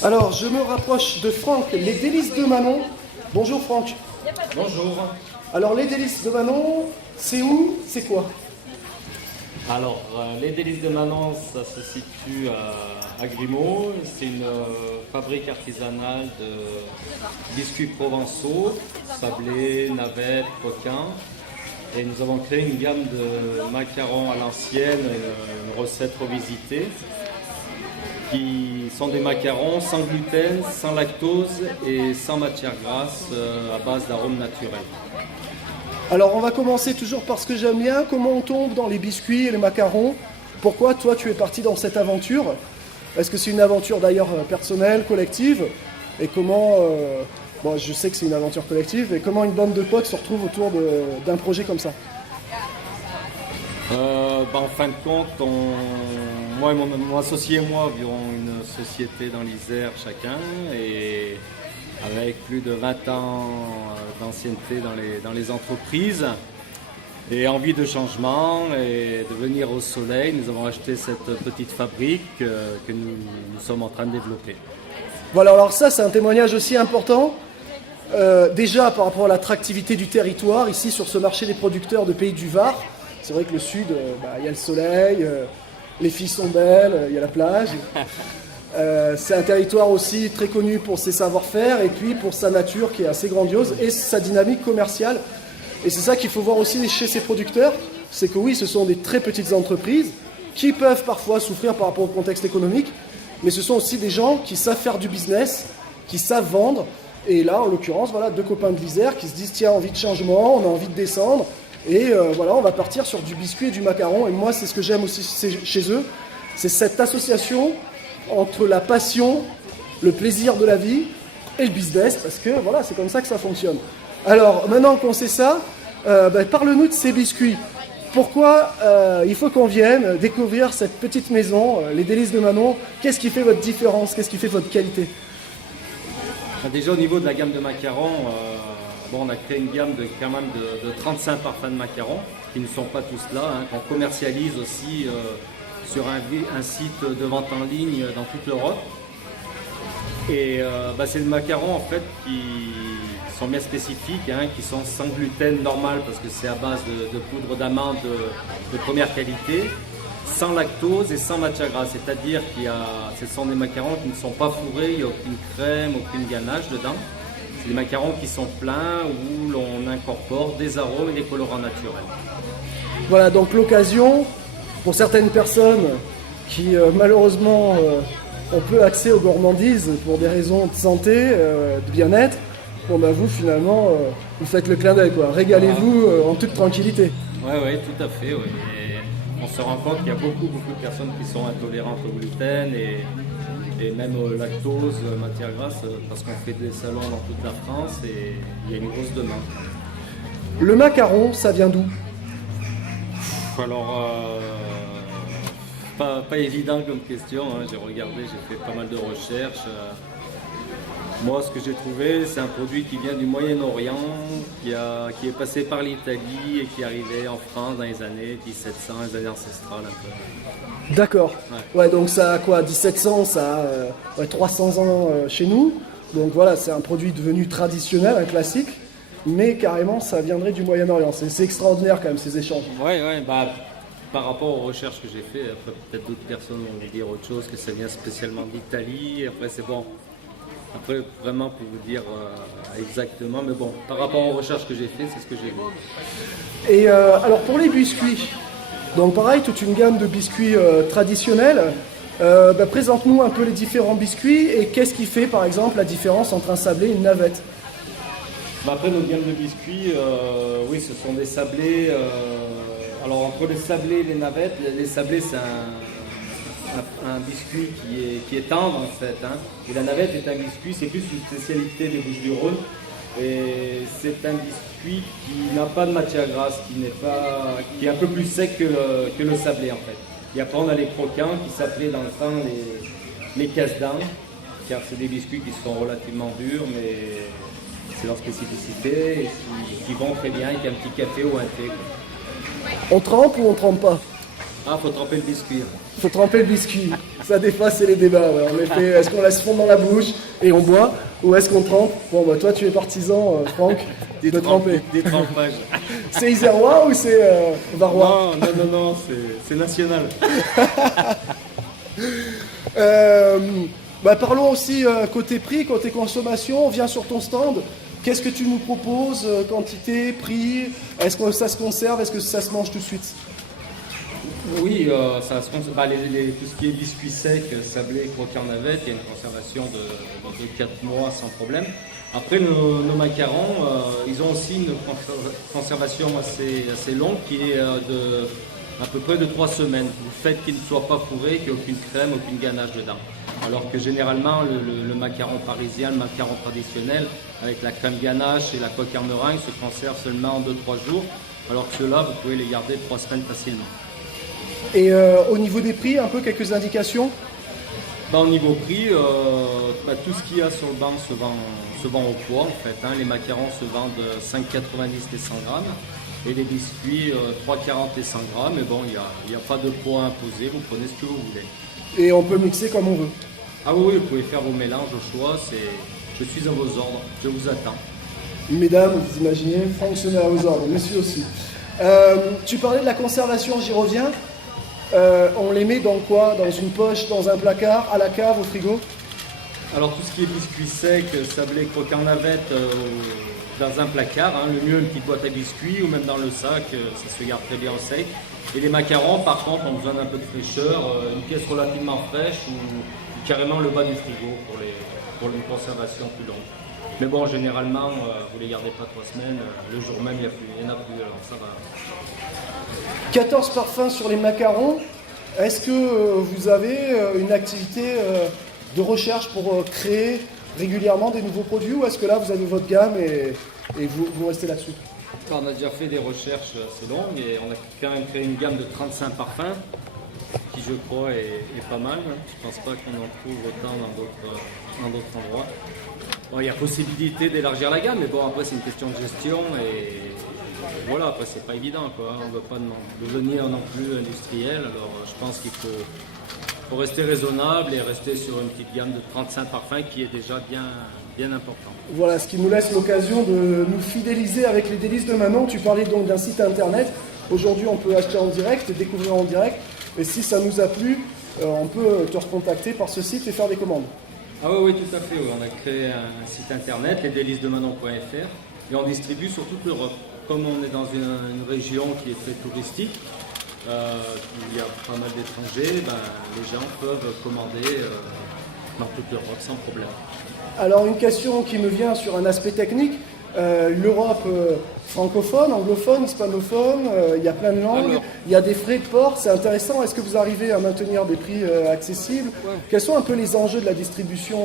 Alors, je me rapproche de Franck, les délices de Manon. Bonjour Franck. Bonjour. Alors, les délices de Manon, c'est où? C'est quoi? Alors, les délices de Manon, ça se situe à Grimaud. C'est une fabrique artisanale de biscuits provençaux, sablés, navettes, coquins. Et nous avons créé une gamme de macarons à l'ancienne, une recette revisitée, qui sont des macarons sans gluten, sans lactose et sans matière grasse à base d'arômes naturels. Alors, on va commencer toujours par ce que j'aime bien. Comment on tombe dans les biscuits et les macarons? Pourquoi toi, tu es parti dans cette aventure? Est-ce que c'est une aventure d'ailleurs personnelle, collective? Et comment... Bon, je sais que c'est une aventure collective. Et comment une bande de potes se retrouve autour d'un projet comme ça? En fin de compte, moi et mon associé et moi avions une société dans l'Isère chacun, et avec plus de 20 ans d'ancienneté dans les entreprises et envie de changement et de venir au soleil, nous avons acheté cette petite fabrique que nous sommes en train de développer. Voilà, alors ça c'est un témoignage aussi important. Déjà par rapport à l'attractivité du territoire, ici sur ce marché des producteurs de Pays du Var, c'est vrai que le sud, il y a le soleil, les filles sont belles, il y a la plage. C'est un territoire aussi très connu pour ses savoir-faire et puis pour sa nature qui est assez grandiose et sa dynamique commerciale. Et c'est ça qu'il faut voir aussi chez ces producteurs, c'est que oui, ce sont des très petites entreprises qui peuvent parfois souffrir par rapport au contexte économique, mais ce sont aussi des gens qui savent faire du business, qui savent vendre. Et là, en l'occurrence, voilà, deux copains de l'Isère qui se disent tiens, envie de changement, on a envie de descendre. Et voilà, on va partir sur du biscuit et du macaron. Et moi, c'est ce que j'aime aussi chez eux, c'est cette association entre la passion, le plaisir de la vie et le business, parce que voilà, c'est comme ça que ça fonctionne. Alors, maintenant qu'on sait ça, parle-nous de ces biscuits. Pourquoi il faut qu'on vienne découvrir cette petite maison, les délices de Manon? Qu'est-ce qui fait votre différence? Qu'est-ce qui fait votre qualité? Déjà au niveau de la gamme de macarons, on a créé une gamme quand même de 35 parfums de macarons, qui ne sont pas tous là, qu'on commercialise aussi sur un site de vente en ligne dans toute l'Europe. Et c'est des macarons en fait qui sont bien spécifiques, qui sont sans gluten normal parce que c'est à base de poudre d'amande de première qualité, sans lactose et sans matière grasse, c'est-à-dire ce sont des macarons qui ne sont pas fourrés, il n'y a aucune crème, aucune ganache dedans. C'est des macarons qui sont pleins où l'on incorpore des arômes et des colorants naturels. Voilà, donc l'occasion pour certaines personnes qui malheureusement ont peu accès aux gourmandises pour des raisons de santé, de bien-être. Vous finalement, vous faites le clin d'œil, quoi. Régalez-vous en toute tranquillité. Oui, tout à fait. Oui. On se rend compte qu'il y a beaucoup de personnes qui sont intolérantes au gluten et même au lactose, matière grasse, parce qu'on fait des salons dans toute la France et il y a une grosse demande. Le macaron, ça vient d'où? Alors, pas évident comme question, j'ai regardé, j'ai fait pas mal de recherches. Moi, ce que j'ai trouvé, c'est un produit qui vient du Moyen-Orient, qui est passé par l'Italie et qui est arrivé en France dans les années 1700, les années ancestrales un peu. D'accord. Ouais, donc ça a quoi, 1700, ça a 300 ans chez nous. Donc voilà, c'est un produit devenu traditionnel, un classique, mais carrément, ça viendrait du Moyen-Orient. C'est extraordinaire quand même, ces échanges. Par rapport aux recherches que j'ai faites, après peut-être d'autres personnes vont vous dire autre chose, que ça vient spécialement d'Italie. Après, c'est bon. Après, vraiment, pour vous dire exactement, mais bon, par rapport aux recherches que j'ai faites, c'est ce que j'ai vu. Et alors, pour les biscuits, donc pareil, toute une gamme de biscuits traditionnels. Présente-nous un peu les différents biscuits et qu'est-ce qui fait, par exemple, la différence entre un sablé et une navette? Après, nos gammes de biscuits, oui, ce sont des sablés. Alors, entre les sablés et les navettes, les sablés, c'est un biscuit qui est tendre en fait, et la navette est un biscuit, c'est plus une spécialité des Bouches-du-Rhône, et c'est un biscuit qui n'a pas de matière grasse, qui est un peu plus sec que le sablé en fait. Et après on a les croquants qui s'appelaient dans le temps les casse-dents, car c'est des biscuits qui sont relativement durs, mais c'est leur spécificité et qui vont très bien avec un petit café ou un thé. On trempe ou on trempe pas? Ah, faut tremper le biscuit. Il faut tremper le biscuit. Ça, des fois, c'est les débats. Ouais. En effet, est-ce qu'on laisse fondre dans la bouche et on boit, ou est-ce qu'on trempe? Bon, bah, toi, tu es partisan, Franck, de tremper. Des trempages. C'est isérois ou c'est varois? Non, c'est national. Parlons aussi côté prix, côté consommation. On vient sur ton stand. Qu'est-ce que tu nous proposes? Quantité, prix? Est-ce que ça se conserve? Est-ce que ça se mange tout de suite? Oui, ça se tout ce qui est biscuits secs, sablés, croquants navettes, il y a une conservation de 4 mois sans problème. Après, nos macarons, ils ont aussi une conservation assez longue qui est à peu près de 3 semaines. Du fait qu'ils ne soient pas fourrés, qu'il n'y ait aucune crème, aucune ganache dedans. Alors que généralement, le macaron parisien, le macaron traditionnel, avec la crème ganache et la coque en meringue, se conserve seulement en 2-3 jours. Alors que ceux-là, vous pouvez les garder 3 semaines facilement. Et au niveau des prix, un peu quelques indications? Au niveau prix, tout ce qu'il y a sur le banc se vend au poids en fait. Les macarons se vendent 5,90 les 100 grammes et les biscuits 3,40 les 100 grammes. Mais bon, il n'y a pas de poids imposé, vous prenez ce que vous voulez. Et on peut mixer comme on veut? Ah oui, vous pouvez faire vos mélanges au choix, je suis à vos ordres, je vous attends. Mesdames, vous imaginez, Franck se met à vos ordres, monsieur aussi. Tu parlais de la conservation, j'y reviens. On les met dans quoi? Dans une poche, dans un placard, à la cave, au frigo? Alors tout ce qui est biscuits secs, sablés, croquants navettes, dans un placard, le mieux une petite boîte à biscuits ou même dans le sac, ça se garde très bien au sec. Et les macarons par contre ont besoin d'un peu de fraîcheur, une pièce relativement fraîche ou carrément le bas du frigo pour une conservation plus longue. Mais bon, généralement, vous les gardez pas 3 semaines, le jour même il n'y en a plus, alors ça va. 14 parfums sur les macarons. Est-ce que vous avez une activité de recherche pour créer régulièrement des nouveaux produits, ou est-ce que là vous avez votre gamme et vous restez là-dessus? On a déjà fait des recherches assez longues et on a quand même créé une gamme de 35 parfums qui je crois est pas mal. Je pense pas qu'on en trouve autant dans d'autres endroits. Bon, il y a possibilité d'élargir la gamme, mais bon, après c'est une question de gestion et voilà, après c'est pas évident quoi. On ne veut pas devenir non plus industriel, alors je pense qu'il faut rester raisonnable et rester sur une petite gamme de 35 parfums qui est déjà bien important. Voilà, ce qui nous laisse l'occasion de nous fidéliser avec les délices de Manon. Tu parlais donc d'un site internet. Aujourd'hui, on peut acheter en direct, découvrir en direct. Et si ça nous a plu, on peut te recontacter par ce site et faire des commandes. Ah oui, tout à fait. Oui. On a créé un site internet, lesdélicesdemanon.fr, et on distribue sur toute l'Europe. Comme on est dans une région qui est très touristique, il y a pas mal d'étrangers, les gens peuvent commander dans toute l'Europe sans problème. Alors une question qui me vient sur un aspect technique, l'Europe francophone, anglophone, hispanophone, il y a plein de langues, il y a des frais de port, c'est intéressant. Est-ce que vous arrivez à maintenir des prix accessibles? Quels sont un peu les enjeux de la distribution?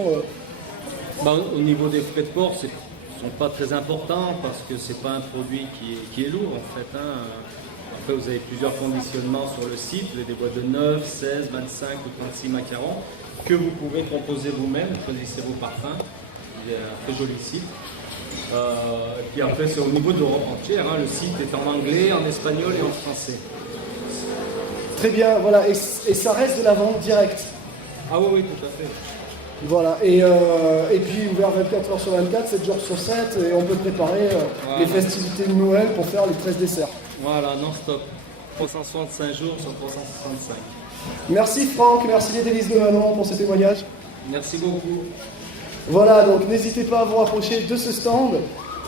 Au niveau des frais de port, ils ne sont pas très importants parce que ce n'est pas un produit qui est lourd en fait. Après, vous avez plusieurs conditionnements sur le site, vous avez des boîtes de 9, 16, 25 ou 36 macarons que vous pouvez composer vous-même, choisissez vos parfums, il y a un très joli site. Et puis après, c'est au niveau de l'Europe entière, le site est en anglais, en espagnol et en français. Très bien, voilà, et ça reste de la vente directe? Ah oui, tout à fait. Voilà, et puis ouvert 24 h sur 24, 7 jours sur 7, et on peut préparer les festivités de Noël pour faire les 13 desserts. Voilà, non-stop. 365 jours sur 365. Merci Franck, merci les délices de Manon pour ce témoignage. Merci beaucoup. Voilà, donc n'hésitez pas à vous rapprocher de ce stand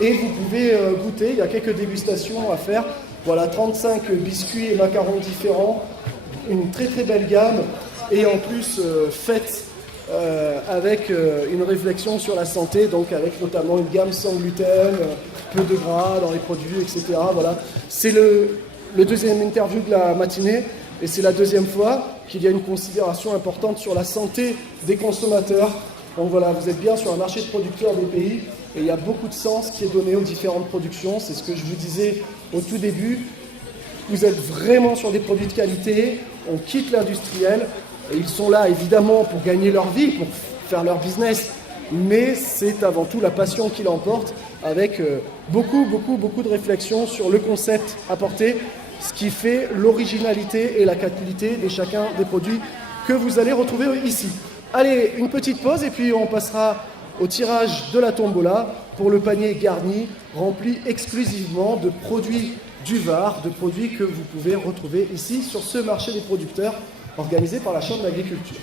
et vous pouvez goûter, il y a quelques dégustations à faire. Voilà, 35 biscuits et macarons différents, une très très belle gamme et en plus faite avec une réflexion sur la santé, donc avec notamment une gamme sans gluten, peu de gras dans les produits, etc. Voilà, c'est le deuxième interview de la matinée. Et c'est la deuxième fois qu'il y a une considération importante sur la santé des consommateurs. Donc voilà, vous êtes bien sur un marché de producteurs des pays et il y a beaucoup de sens qui est donné aux différentes productions. C'est ce que je vous disais au tout début. Vous êtes vraiment sur des produits de qualité, on quitte l'industriel. Et ils sont là évidemment pour gagner leur vie, pour faire leur business. Mais c'est avant tout la passion qui l'emporte avec beaucoup de réflexions sur le concept apporté, ce qui fait l'originalité et la qualité de chacun des produits que vous allez retrouver ici. Allez, une petite pause et puis on passera au tirage de la tombola pour le panier garni rempli exclusivement de produits du Var, de produits que vous pouvez retrouver ici sur ce marché des producteurs organisé par la Chambre d'agriculture.